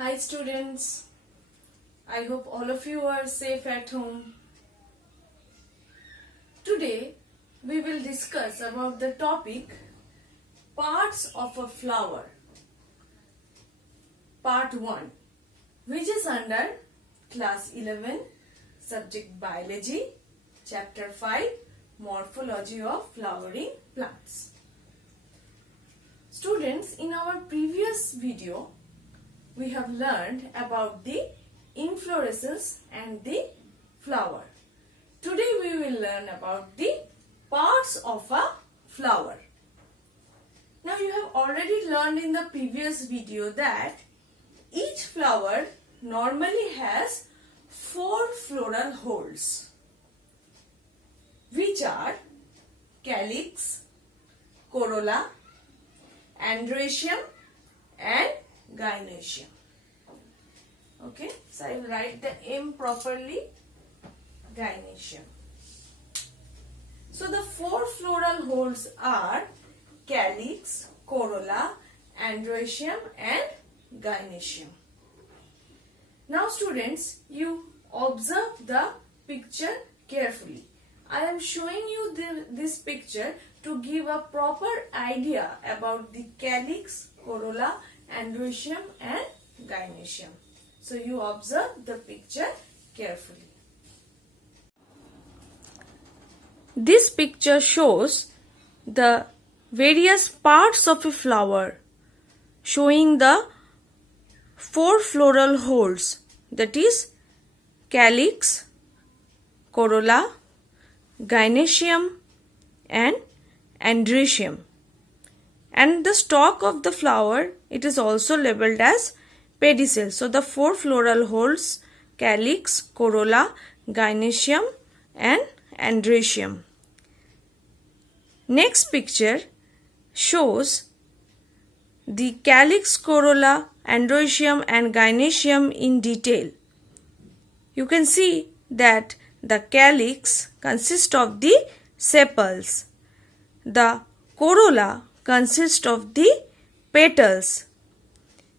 Hi students, I hope all of you are safe at home. Today we will discuss about the topic parts of a flower, part 1, which is under class 11, subject biology, chapter 5, morphology of flowering plants. Students, in our previous video we have learned about the inflorescence and the flower. Today we will learn about the parts of a flower. Now you have already learned in the previous video that each flower normally has 4 floral holes, which are calyx, corolla, androecium and gynoecium. Okay, so I will write the M properly, gynoecium. So the 4 floral holes are calyx, corolla, androecium and gynoecium. Now students, you observe the picture carefully. I am showing you this picture to give a proper idea about the calyx, corolla, androecium and gynoecium. So you observe the picture carefully. This picture shows the various parts of a flower, showing the 4 floral holes, that is calyx, corolla, gynoecium and androecium. And the stalk of the flower, it is also labeled as pedicel. So the 4 floral holes, calyx, corolla, gynoecium and androecium. Next picture shows the calyx, corolla, androecium and gynoecium in detail. You can see that the calyx consists of the sepals. The corolla consists of the petals.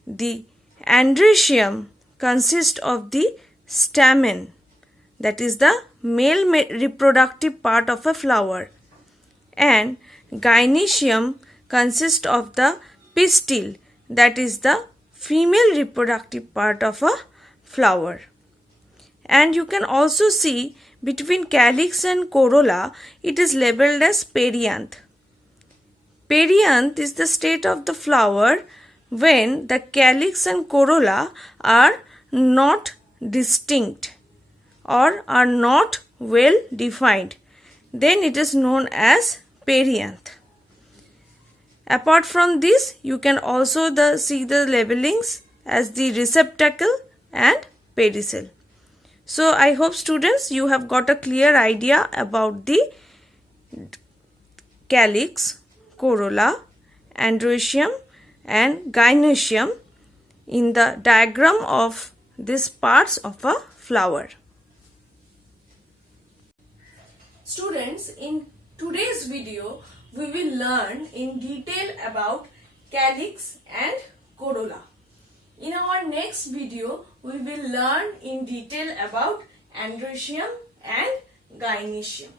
The androecium consists of the stamen, that is the male reproductive part of a flower, and gynoecium consists of the pistil, that is the female reproductive part of a flower. And you can also see between calyx and corolla, it is labeled as perianth. Perianth is the state of the flower when the calyx and corolla are not distinct or are not well defined. Then it is known as perianth. Apart from this, you can also see the labelings as the receptacle and pedicel. So I hope students you have got a clear idea about the calyx, corolla, androecium and gynoecium in the diagram of these parts of a flower. Students, in today's video we will learn in detail about calyx and corolla. In our next video we will learn in detail about androecium and gynoecium.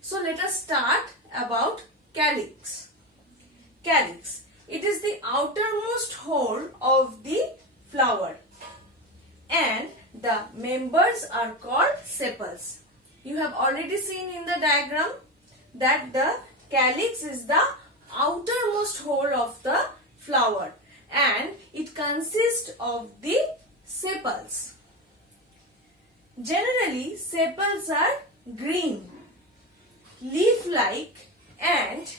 So let us start about calyx. Calyx, it is the outermost hole of the flower and the members are called sepals. You have already seen in the diagram that the calyx is the outermost hole of the flower and it consists of the sepals. Generally, sepals are green, leaf-like and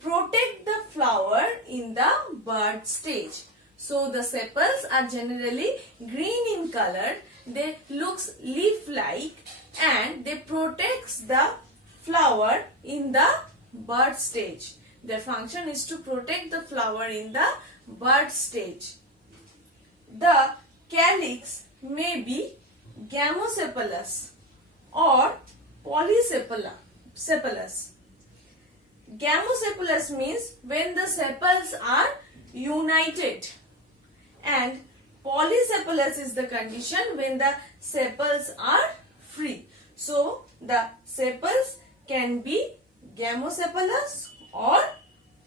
protect the flower in the bud stage. So the sepals are generally green in color, they looks leaf-like and they protects the flower in the bud stage. Their function is to protect the flower in the bud stage. The calyx may be gamosepalous or polysepalous. Gamosepalous means when the sepals are united, and Polysepalous is the condition when the sepals are free. So the sepals can be gamosepalous or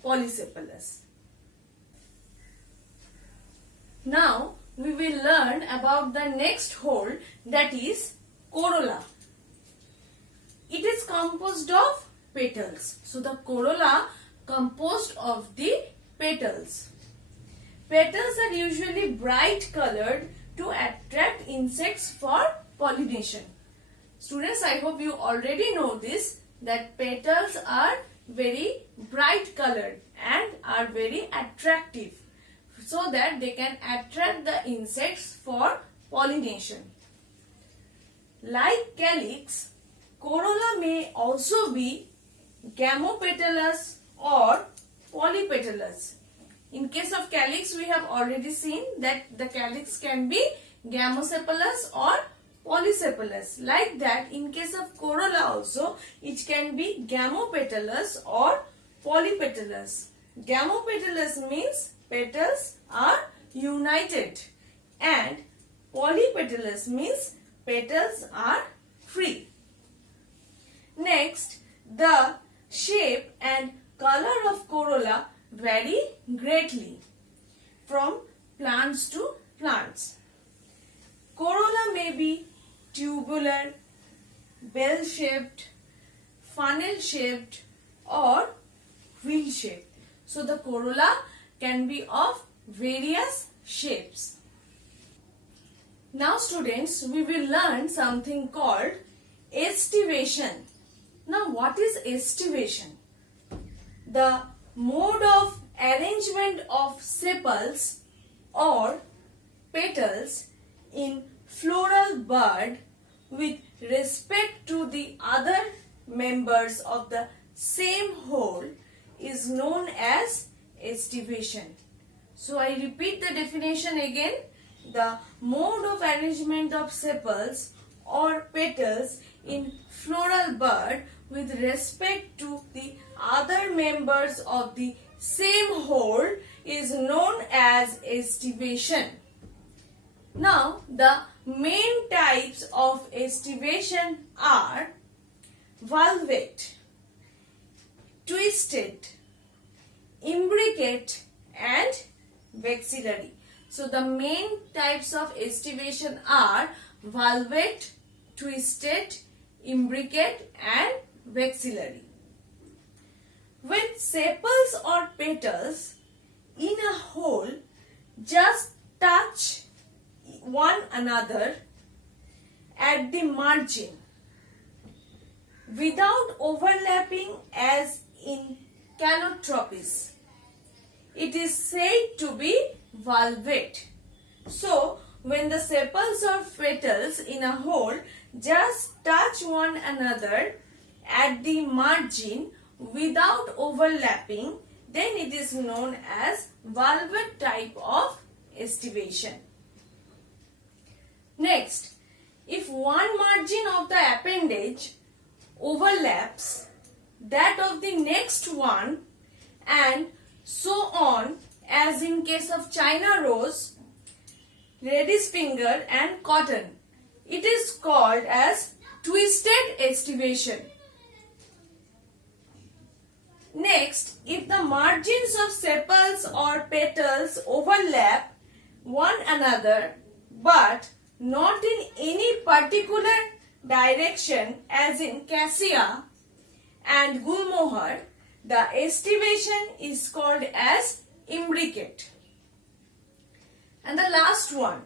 polysepalous. Now we will learn about the next whole, that is corolla. It is composed of petals. So the corolla composed of the petals. Petals are usually bright colored to attract insects for pollination. Students, I hope you already know this, that petals are very bright colored and are very attractive, so that they can attract the insects for pollination. Like calyx, corolla may also be gamopetalous or polypetalous. In case of calyx, we have already seen that the calyx can be gamosepalous or polysepalous. Like that, in case of corolla also, it can be gamopetalous or polypetalous. Gamopetalous means petals are united and polypetalous means petals are free. Next, the shape and color of corolla vary greatly from plants to plants. Corolla may be tubular, bell-shaped, funnel-shaped or wheel-shaped. So the corolla can be of various shapes. Now students, we will learn something called estivation. Now what is estivation? The mode of arrangement of sepals or petals in floral bud with respect to the other members of the same whole is known as estivation. So I repeat the definition again. The mode of arrangement of sepals or petals in floral bud with respect to the other members of the same whole is known as estivation. Now the main types of estivation are valvate, twisted, imbricate and Vaxillary. So the main types of estivation are valvate, twisted, imbricate and Vaxillary. When sepals or petals in a whole just touch one another at the margin without overlapping as in calotropis, it is said to be valvate. So when the sepals or petals in a whole just touch one another at the margin without overlapping, then it is known as valvate type of estivation. Next, if one margin of the appendage overlaps that of the next one and so on, as in case of China rose, lady's finger and cotton, it is called as twisted estivation. Next, if the margins of sepals or petals overlap one another but not in any particular direction, as in cassia and gulmohar, the estivation is called as imbricate. And the last one,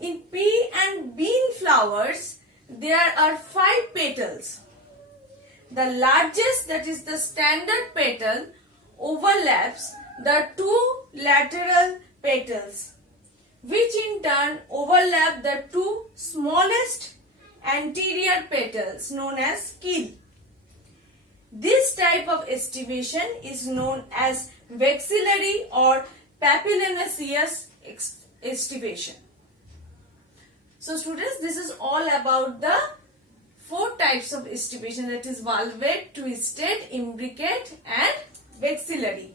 in pea and bean flowers, there are 5 petals. The largest, that is the standard petal, overlaps the 2 lateral petals, which in turn overlap the 2 smallest anterior petals known as keel. This type of estivation is known as Vaxillary or papillonaceous estivation. So students, this is all about the 4 types of estivation, that is valvate, twisted, imbricate and Vaxillary.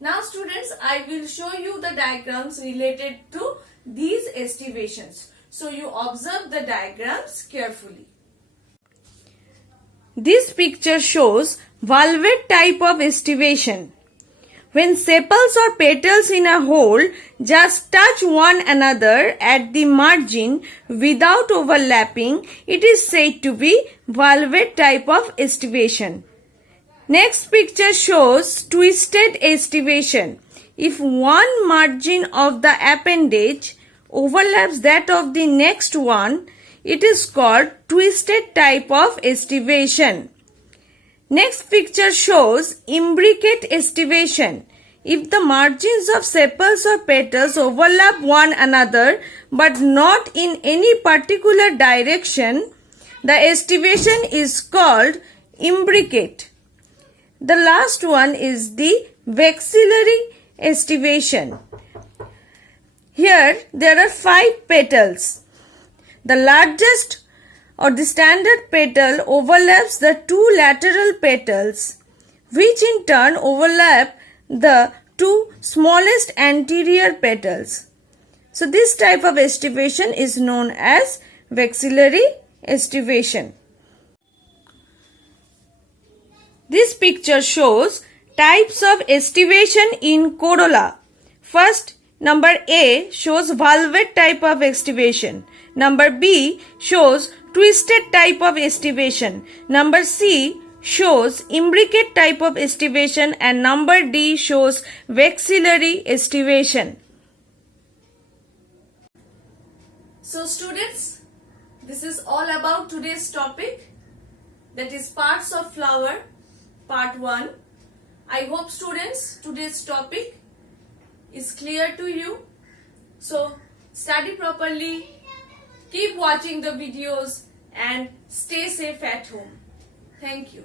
Now students, I will show you the diagrams related to these estivations. So you observe the diagrams carefully. This picture shows valvate type of estivation. When sepals or petals in a hole just touch one another at the margin without overlapping, it is said to be valvate type of estivation. Next picture shows twisted estivation. If one margin of the appendage overlaps that of the next one, it is called twisted type of estivation. Next picture shows imbricate estivation. If the margins of sepals or petals overlap one another but not in any particular direction, the estivation is called imbricate. The last one is the Vaxillary estimation. Here there are 5 petals. The largest or the standard petal overlaps the 2 lateral petals, which in turn overlap the 2 smallest anterior petals. So this type of estivation is known as Vaxillary estivation. This picture shows types of estivation in Corolla. First, number A shows valvate type of estivation. Number B shows twisted type of estivation. Number C shows imbricate type of estivation, and number D shows Vaxillary estivation. So students, this is all about today's topic, that is parts of flower, part 1. I hope students today's topic is clear to you. So study properly, keep watching the videos and stay safe at home. Thank you.